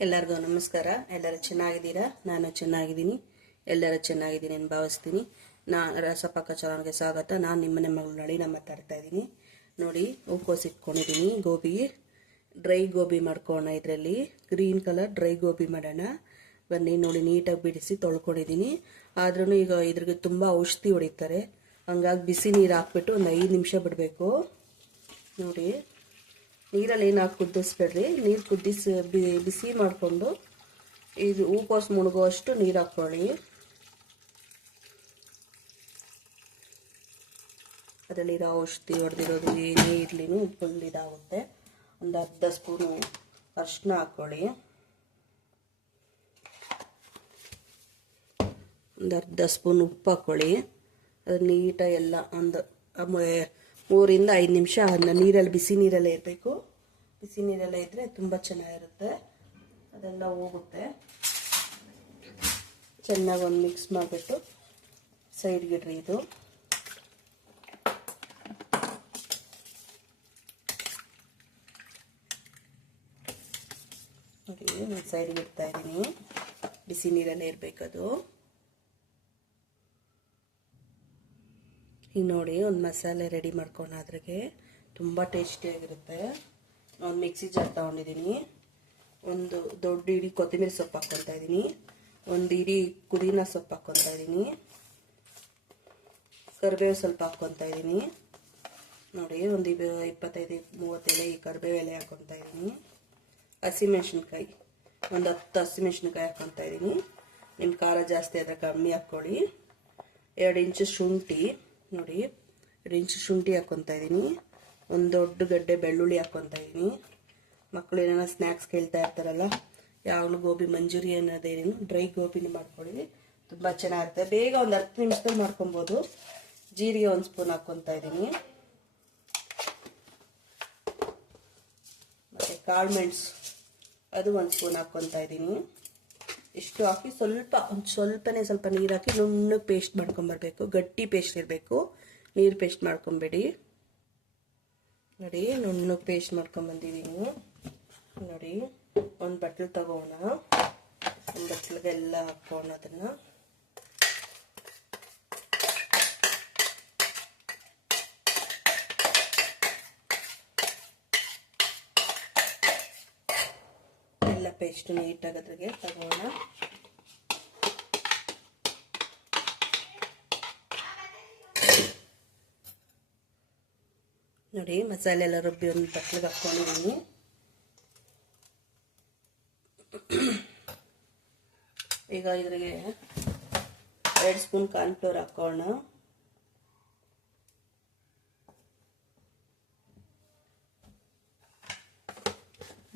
ಎಲ್ಲರಿಗೂ ನಮಸ್ಕಾರ. ಎಲ್ಲರೂ ಚೆನ್ನಾಗಿದ್ದೀರಾ? ನಾನು ಚೆನ್ನಾಗಿದ್ದೀನಿ. ಎಲ್ಲರೂ ಚೆನ್ನಾಗಿದ್ದೀನಿ ಅಂತ ಭಾವಿಸ್ತೀನಿ. ನಾ ರಸಪಾಕ ಚಾನಲ್ಗೆ ಸ್ವಾಗತ. ನಾನು ನಿಮ್ಮನೆ ಮಗಳು ನಳಿನ ಮಾತಾಡ್ತಾ ಇದ್ದೀನಿ. ನೋಡಿ ಹೂಕೋಸು ಇಟ್ಕೊಂಡಿದ್ದೀನಿ. ಗೋಬಿ, ಡ್ರೈ ಗೋಬಿ ಮಾಡ್ಕೋಣ ಇದರಲ್ಲಿ. ಗ್ರೀನ್ ಕಲರ್ ಡ್ರೈ ಗೋಬಿ ಮಾಡೋಣ. ಬನ್ನಿ, ನೋಡಿ, ನೀಟಾಗಿ ಬಿಡಿಸಿ ತೊಳ್ಕೊಂಡಿದ್ದೀನಿ. ಆದ್ರೂ ಈಗ ಇದ್ರಿಗೆ ತುಂಬ ಔಷಧಿ ಹೊಡಿತಾರೆ. ಹಂಗಾಗಿ ಬಿಸಿ ನೀರು ಹಾಕ್ಬಿಟ್ಟು ಒಂದು ಐದು ನಿಮಿಷ ಬಿಡಬೇಕು. ನೋಡಿ. ನೀರಲ್ಲಿ ಏನು ಹಾಕಿ ಕುದಿಸ್ಬೇಡ್ರಿ ನೀರು ಕುದಿಸಿ ಬಿಸಿ ಮಾಡಿಕೊಂಡು ಇದು ಹೂಕೋಸು ಮುಳುಗುವಷ್ಟು ನೀರು ಹಾಕ್ಕೊಳ್ಳಿ. ಅದರಲ್ಲಿರೋ ಔಷಧಿ ಹೊಡೆದಿರೋದು ಏನೇ ಇರಲಿನೂ ಫುಲ್ ಇದಾಗುತ್ತೆ. ಒಂದು ಅರ್ಧ ಸ್ಪೂನು ಅರಿಶಿನ ಹಾಕ್ಕೊಳ್ಳಿ. ಒಂದು ಅರ್ಧ ಸ್ಪೂನ್ ಉಪ್ಪು ಹಾಕ್ಕೊಳ್ಳಿ. ಅದು ನೀಟಾಗಿ ಎಲ್ಲ ಒಂದು ಮೂರಿಂದ ಐದು ನಿಮಿಷ ಅದನ್ನ ನೀರಲ್ಲಿ ಬಿಸಿ ನೀರಲ್ಲೇ ಇರಬೇಕು. ಬಿಸಿ ನೀರಲ್ಲೇ ಇದ್ದರೆ ತುಂಬ ಚೆನ್ನಾಗಿರುತ್ತೆ. ಅದೆಲ್ಲ ಹೋಗುತ್ತೆ. ಚೆನ್ನಾಗಿ ಒಂದು ಮಿಕ್ಸ್ ಮಾಡಿಬಿಟ್ಟು ಸೈಡ್ಗಿಡ್ರಿ ಇದು. ಒಂದು ಸೈಡ್ಗೆ ಇಡ್ತಾ ಇದ್ದೀನಿ. ಬಿಸಿ ನೀರಲ್ಲೇ ಇರಬೇಕದು. ಈಗ ನೋಡಿ ಒಂದು ಮಸಾಲೆ ರೆಡಿ ಮಾಡ್ಕೊಂಡು ಅದ್ರಿಗೆ ತುಂಬ ಟೇಸ್ಟಿಯಾಗಿರುತ್ತೆ ಒಂದು ಮಿಕ್ಸಿ ಜಾರ್ ತೊಗೊಂಡಿದ್ದೀನಿ ಒಂದು ದೊಡ್ಡ ಇಡೀ ಕೊತ್ತಂಬರಿ ಸೊಪ್ಪು ಹಾಕ್ಕೊತಾ ಇದ್ದೀನಿ ಒಂದು ಇಡೀ ಪುದೀನ ಸೊಪ್ಪು ಹಾಕ್ಕೊತಾ ಇದ್ದೀನಿ ಕರಿಬೇವು ಸ್ವಲ್ಪ ಹಾಕ್ಕೊತಾ ಇದ್ದೀನಿ ನೋಡಿ ಒಂದು ಇಪ್ಪತ್ತೈದು ಮೂವತ್ತು ಎಲೆ ಈ ಕರಿಬೇವು ಎಲೆ ಹಾಕ್ಕೊತಾ ಇದ್ದೀನಿ ಹಸಿಮೆಣ್ಸಿನ್ಕಾಯಿ ಒಂದು ಹತ್ತು ಹಸಿಮೆಣ್ಸಿನ್ಕಾಯಿ ಹಾಕ್ಕೊತಾ ಇದ್ದೀನಿ ನಿಮ್ಮ ಖಾರ ಜಾಸ್ತಿ ಆದರೆ ಕಮ್ಮಿ ಹಾಕ್ಕೊಳ್ಳಿ ಎರಡು ಇಂಚು ಶುಂಠಿ. ನೋಡಿ ಇಂಚು ಶುಂಠಿ ಹಾಕ್ಕೊತಾ ಇದ್ದೀನಿ. ಒಂದು ದೊಡ್ಡ ಗಡ್ಡೆ ಬೆಳ್ಳುಳ್ಳಿ ಹಾಕ್ಕೊತಾ ಇದ್ದೀನಿ. ಮಕ್ಕಳು ಏನಾರ ಸ್ನ್ಯಾಕ್ಸ್ ಕೇಳ್ತಾ ಇರ್ತಾರಲ್ಲ ಯಾವಾಗಲೂ ಗೋಬಿ ಮಂಜೂರಿ ಅನ್ನೋದೇನೇನು ಡ್ರೈ ಗೋಬಿನ ಮಾಡ್ಕೊಳ್ಳಿ. ತುಂಬ ಚೆನ್ನಾಗಿರುತ್ತೆ ಬೇಗ ಒಂದು ಹತ್ತು ನಿಮಿಷದಲ್ಲಿ ಮಾಡ್ಕೊಬೋದು. ಜೀರಿಗೆ ಒಂದು ಸ್ಪೂನ್ ಹಾಕ್ಕೊತಾ ಇದ್ದೀನಿ. ಮತ್ತು ಕಾಳು ಮೆಣಸು, ಅದು ಒಂದು ಸ್ಪೂನ್ ಹಾಕ್ಕೊತಾ ಇದ್ದೀನಿ. ಇಷ್ಟು ಹಾಕಿ ಸ್ವಲ್ಪ, ಒಂದು ಸ್ವಲ್ಪನೇ ಸ್ವಲ್ಪ ನೀರು ಹಾಕಿ ನುಣ್ಣಗೆ ಪೇಸ್ಟ್ ಮಾಡ್ಕೊಂಬರ್ಬೇಕು. ಗಟ್ಟಿ ಪೇಸ್ಟ್ ಇರಬೇಕು. ನೀರು ಪೇಸ್ಟ್ ಮಾಡ್ಕೊಂಬೇಡಿ. ನೋಡಿ, ನುಣ್ಣಗೆ ಪೇಸ್ಟ್ ಮಾಡ್ಕೊಂಬಂದಿದ್ದೀನಿ ನೋಡಿ, ಒಂದು ಬಟ್ಲು ತಗೋಣ. ಒಂದು ಬಟ್ಲಿಗೆ ಎಲ್ಲ ಹಾಕೋಣ ಅದನ್ನು. ಪೇಸ್ಟ್ ನೀಟಾಗಿ ಅದ್ರಾಗೆ ತಗೋಣ. ನೋಡಿ, ಮಸಾಲೆ ಎಲ್ಲ ರುಬ್ಬಿ ಒಂದು ಬಟ್ಲಿಗೆ ಹಾಕ್ಕೊಂಡಿದ್ದೀನಿ ಈಗ ಇದ್ರಿಗೆ ಎರಡು ಸ್ಪೂನ್ ಕಾರ್ನ್ಫ್ಲೋರ್ ಹಾಕೋಣ.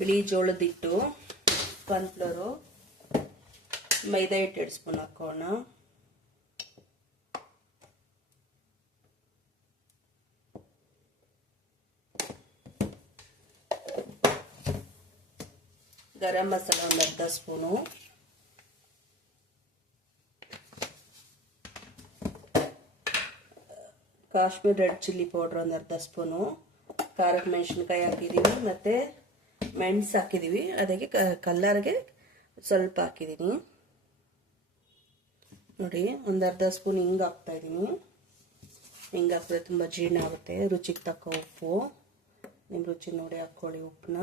ಬಿಳಿ ಜೋಳದ ಹಿಟ್ಟು. ಕಾರ್ನ್ಫ್ಲೋರು ಮೈದಾ ಹಿಟ್ಟು ಎರಡು ಸ್ಪೂನ್ ಹಾಕೋಣ. ಗರಂ ಮಸಾಲ ಒಂದು ಅರ್ಧ spoon. Kashmir red chilli powder ಒಂದು ಅರ್ಧ ಸ್ಪೂನು. ಖಾರದ ಮೆಣಸಿನ್ಕಾಯಿ ಹಾಕಿದ್ದೀನಿ ಮತ್ತು ಮೆಣಸು ಹಾಕಿದ್ದೀವಿ ಅದಕ್ಕೆ ಕಲ್ಲರ್ಗೆ ಸ್ವಲ್ಪ ಹಾಕಿದ್ದೀನಿ ನೋಡಿ, ಒಂದು ಅರ್ಧ ಸ್ಪೂನ್ ಹಿಂಗೆ ಹಾಕ್ತಾ ಇದ್ದೀನಿ ಹಿಂಗೆ ಹಾಕಿದ್ರೆ ತುಂಬ ಜೀರ್ಣ ಆಗುತ್ತೆ. ರುಚಿಗೆ ತಕ್ಕ ಉಪ್ಪು. ನಿಮ್ಮ ರುಚಿ ನೋಡಿ ಹಾಕ್ಕೊಳ್ಳಿ ಉಪ್ಪನ್ನ.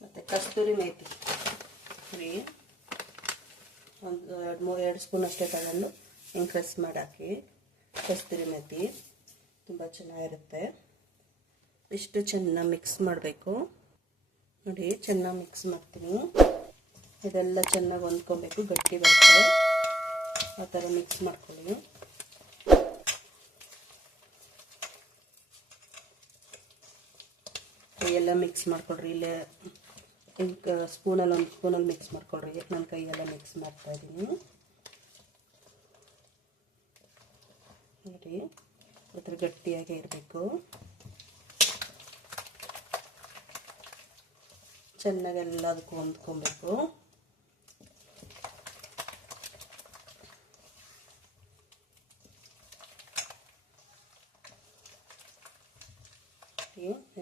ಮತ್ತು ಕಸ್ತೂರಿ ಮೇಥಿ ಫ್ರೀ ಒಂದು, ಎರಡು, ಮೂರು, ಎರಡು ಸ್ಪೂನ್ ಅಷ್ಟೇ ತಗೊಂಡು ಹಿಂಗೆ ಕ್ರಸ್ ಮಾಡಿ ಕಸ್ತೂರಿ ಮೇಥಿ ತುಂಬ ಚೆನ್ನಾಗಿರುತ್ತೆ. ಇಷ್ಟು ಚೆನ್ನಾಗಿ ಮಿಕ್ಸ್ ಮಾಡಬೇಕು. ನೋಡಿ ಚೆನ್ನಾಗಿ ಮಿಕ್ಸ್ ಮಾಡ್ತೀನಿ. ಇದೆಲ್ಲ ಚೆನ್ನಾಗಿ ಹೊಂದ್ಕೊಬೇಕು. ಗಟ್ಟಿ ಬರುತ್ತೆ. ಆ ಥರ ಮಿಕ್ಸ್ ಮಾಡ್ಕೊಳ್ಳಿ. ಕೈಯೆಲ್ಲ ಮಿಕ್ಸ್ ಮಾಡ್ಕೊಳ್ರಿ. ಇಲ್ಲೇ ಸ್ಪೂನಲ್ಲಿ ಒಂದು ಸ್ಪೂನಲ್ಲಿ ಮಿಕ್ಸ್ ಮಾಡ್ಕೊಳ್ರಿ. ನನ್ನ ಕೈಯೆಲ್ಲ ಮಿಕ್ಸ್ ಮಾಡ್ತಾ ಇದ್ದೀನಿ. ನೋಡಿ ಅದ್ರ ಗಟ್ಟಿಯಾಗಿ ಇರಬೇಕು. ಚೆನ್ನಾಗಿ ಎಲ್ಲದಕ್ಕೂ ಹೊಂದ್ಕೊಬೇಕು.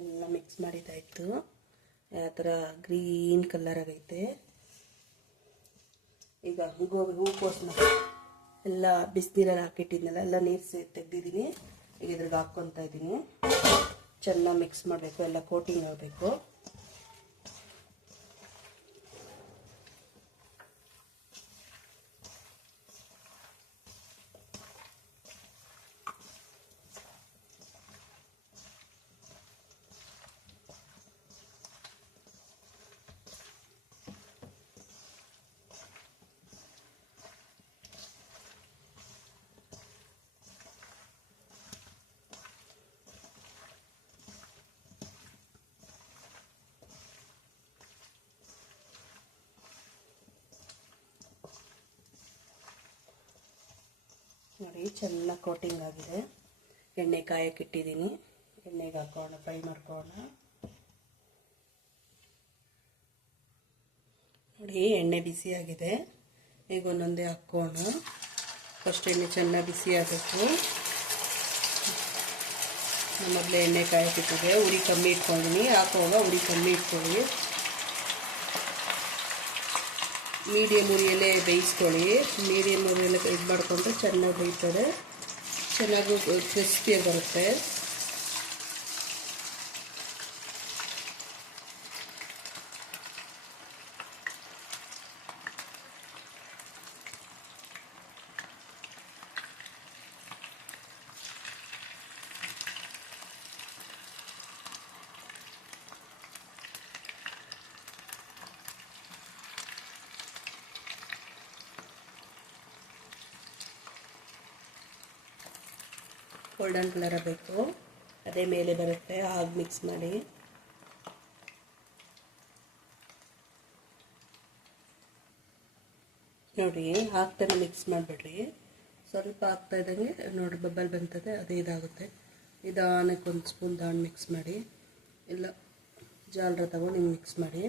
ಎಲ್ಲ ಮಿಕ್ಸ್ ಮಾಡಿದ್ದಾಯಿತು ಆ ಥರ ಗ್ರೀನ್ ಕಲರ್ ಆಗೈತೆ. ಈಗ ಗೋಬಿ ಹೂಕೋಸನ್ನ ಎಲ್ಲ ಬಿಸಿನೀರಲ್ಲಿ ಹಾಕಿಟ್ಟಿದ್ನಲ್ಲ, ಎಲ್ಲ ನೀರು ಸೇ, ತೆಗ್ದಿದ್ದೀನಿ. ಈಗ ಇದ್ರಿಗೆ ಹಾಕ್ಕೊತಾ ಇದ್ದೀನಿ. ಚೆನ್ನಾಗಿ ಮಿಕ್ಸ್ ಮಾಡಬೇಕು, ಎಲ್ಲ ಕೋಟಿಂಗ್ ಆಗಬೇಕು. ನೋಡಿ ಚೆನ್ನಾಗಿ ಕೋಟಿಂಗ್ ಆಗಿದೆ. ಎಣ್ಣೆ ಕಾಯಕ್ಕೆ ಇಟ್ಟಿದ್ದೀನಿ. ಎಣ್ಣೆಗೆ ಹಾಕೋಣ, ಫ್ರೈ ಮಾಡ್ಕೋಣ. ನೋಡಿ, ಎಣ್ಣೆ ಬಿಸಿಯಾಗಿದೆ ಈಗ ಒಂದೊಂದೇ ಹಾಕೋಣ. ಫಸ್ಟ್ ಎಣ್ಣೆ ಚೆನ್ನಾಗಿ ಬಿಸಿ ಆಗಬೇಕು ಮೊದಲೇ ಎಣ್ಣೆ ಕಾಯಕ್ಕಿಟ್ಟಿದೆ ಉರಿ ಕಮ್ಮಿ ಇಟ್ಕೊಂಡಿನಿ. ಹಾಕೋಣ, ಉರಿ ಕಮ್ಮಿ ಇಟ್ಕೊಳ್ಳಿ. ಮೀಡಿಯಮ್ ಉರಿಯಲ್ಲೇ ಬೇಯಿಸ್ಕೊಳ್ಳಿ. ಮೀಡಿಯಮ್ ಉರಿಯಲ್ಲೇ ಇದು ಮಾಡಿಕೊಂಡ್ರೆ ಚೆನ್ನಾಗಿ ಬೇಯ್ತದೆ. ಚೆನ್ನಾಗಿ ಕ್ರಿಸ್ಪಿಯಾಗಿ ಬರುತ್ತೆ. ಗೋಲ್ಡನ್ ಕಲರ್ ಬೇಕು. ಅದೇ ಮೇಲೆ ಬರುತ್ತೆ ಹಾಗೆ ಮಿಕ್ಸ್ ಮಾಡಿ. ನೋಡಿ, ಹಾಕ್ತಾನೆ ಮಿಕ್ಸ್ ಮಾಡಿಬಿಡ್ರಿ. ಸ್ವಲ್ಪ ಹಾಕ್ತಾ ಇದ್ದಂಗೆ, ನೋಡಿ ಬಬ್ಬಲ್ ಬಂತದೆ ಅದೇ ಇದಾಗುತ್ತೆ. ನಿಧಾನಕ್ಕೆ ಒಂದು ಸ್ಪೂನ್ ದಾಣ್ ಮಿಕ್ಸ್ ಮಾಡಿ. ಎಲ್ಲ ಜಾಲರ ತಗೊಂಡು ಹಿಂಗೆ ಮಿಕ್ಸ್ ಮಾಡಿ.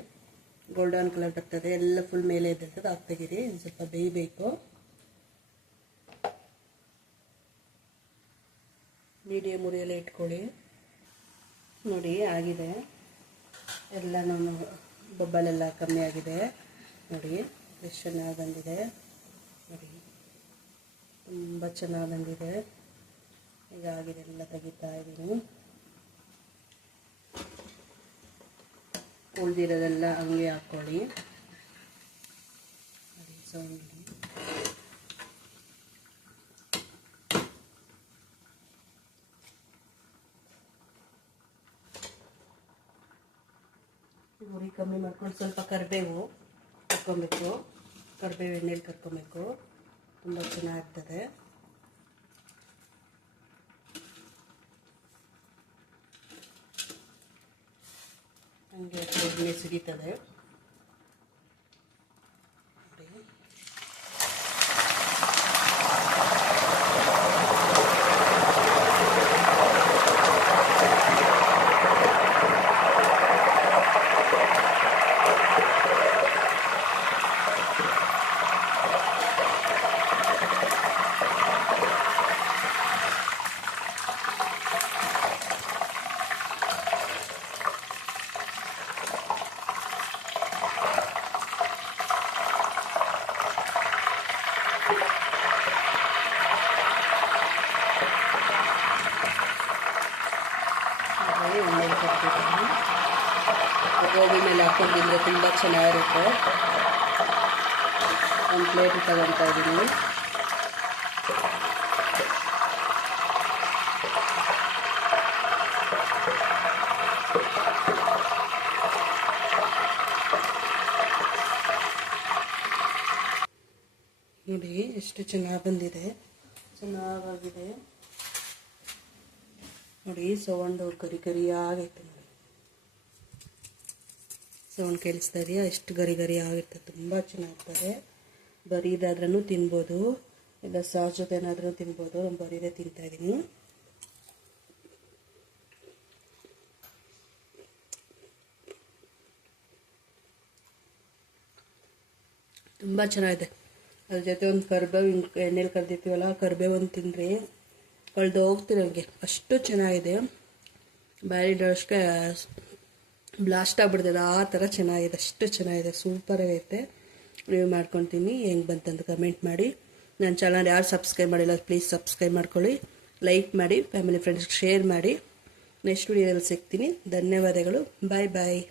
ಗೋಲ್ಡನ್ ಕಲರ್ ಬರ್ತದೆ, ಎಲ್ಲ ಫುಲ್ ಮೇಲೆ ಇದ್ದಿರ್ತದೆ ಹಾಕ್ತಾಗಿರಿ ಒಂದು ಸ್ವಲ್ಪ ಬೇಯಬೇಕು ಮೀಡಿಯಮ್ ಉರಿಯಲ್ಲೇ ಇಟ್ಕೊಳ್ಳಿ. ನೋಡಿ, ಆಗಿದೆ. ಎಲ್ಲ ನಾನು ಬಬ್ಬಲೆಲ್ಲ ಕಮ್ಮಿ ಆಗಿದೆ. ನೋಡಿ, ಎಷ್ಟು ಚೆನ್ನಾಗಿ ಬಂದಿದೆ. ನೋಡಿ, ತುಂಬ ಚೆನ್ನಾಗಿ ಬಂದಿದೆ. ಈಗ ಆಗಿದೆ, ಎಲ್ಲ ತೆಗಿತಾ ಇದ್ದೀನಿ. ಉಳಿದಿರೋದೆಲ್ಲ ಹಂಗೆ ಹಾಕ್ಕೊಳ್ಳಿ. ನೋಡಿ, ಸೌಂಡ್ ಉರಿ ಕಮ್ಮಿ ಮಾಡ್ಕೊಂಡು ಸ್ವಲ್ಪ ಕರಿಬೇವು ಕರ್ಕೊಬೇಕು. ಕರಿಬೇವು ಎಣ್ಣೆಲಿ ಕರ್ಕೊಬೇಕು. ತುಂಬ ಚೆನ್ನಾಗ್ತದೆ. ಹಂಗೆ ಎಣ್ಣೆ ಸಿಡಿತದೆ ನೋಡಿ. ಹಾಗೆ ಎಣ್ಣೆಲಿ ಕಟ್ಬಿಟ್ಟಿದ್ದೀನಿ ಗೋಬಿ ಮೇಲೆ ಹಾಕೊಂಡಿದ್ರೆ ತುಂಬ ಚೆನ್ನಾಗಿರುತ್ತೆ. ಒಂದು ಪ್ಲೇಟ್ ತಗೊತಾ ಇದ್ದೀನಿ. ನೋಡಿ, ಎಷ್ಟು ಚೆನ್ನಾಗಿ ಬಂದಿದೆ. ಚೆನ್ನಾಗಾಗಿದೆ. ನೋಡಿ, ಸೌಂಡು ಕರಿ ಕರಿ ಆಗೈತೆ ನೋಡಿ ಸೌಂಡ್ ಕೇಳಿಸ್ತಾ ಇದೆಯಾ? ಎಷ್ಟು ಗರಿ ಗರಿ ಆಗಿರ್ತದೆ ತುಂಬ ಚೆನ್ನಾಗಿರ್ತದೆ ಬರೀದಾದ್ರೂ ತಿನ್ಬೋದು. ಇಲ್ಲ, ಸಾಸ್ ಜೊತೆ ಏನಾದರೂ ತಿನ್ಬೋದು. ನಾನು ಬರೀದೇ ತಿಂತಾ ಇದ್ದೀನಿ ತುಂಬ ಚೆನ್ನಾಗಿದೆ. ಅದ್ರ ಜೊತೆ ಒಂದು ಕರ್ಬೇವು ಎಣ್ಣೆಲಿ ಕರ್ದಿರ್ತೀವಲ್ಲ ಒಂದು ತಿಂದ್ರಿ. ಕಳೆದು ಹೋಗ್ತೀನಿ ಹಂಗೆ ಅಷ್ಟು ಚೆನ್ನಾಗಿದೆ. ಬಾಯಿಡೋಷ್ಟೇ ಬ್ಲಾಸ್ಟ್ ಆಗಿಬಿಡ್ತದೆ. ಆ ಥರ ಚೆನ್ನಾಗಿದೆ. ಅಷ್ಟು ಚೆನ್ನಾಗಿದೆ. ಸೂಪರ್ ರಿವ್ಯೂ ಮಾಡ್ಕೊತೀನಿ. ಹೆಂಗೆ ಬಂತಂತ ಕಮೆಂಟ್ ಮಾಡಿ. ನನ್ನ ಚಾನಲ್ ಯಾರು ಸಬ್ಸ್ಕ್ರೈಬ್ ಮಾಡಿಲ್ಲ ಪ್ಲೀಸ್ ಸಬ್ಸ್ಕ್ರೈಬ್ ಮಾಡ್ಕೊಳ್ಳಿ. ಲೈಕ್ ಮಾಡಿ ಫ್ಯಾಮಿಲಿ ಫ್ರೆಂಡ್ಸ್ಗೆ ಶೇರ್ ಮಾಡಿ. ನೆಕ್ಸ್ಟ್ ವಿಡಿಯೋದಲ್ಲಿ ಸಿಗ್ತೀನಿ. ಧನ್ಯವಾದಗಳು. ಬಾಯ್ ಬಾಯ್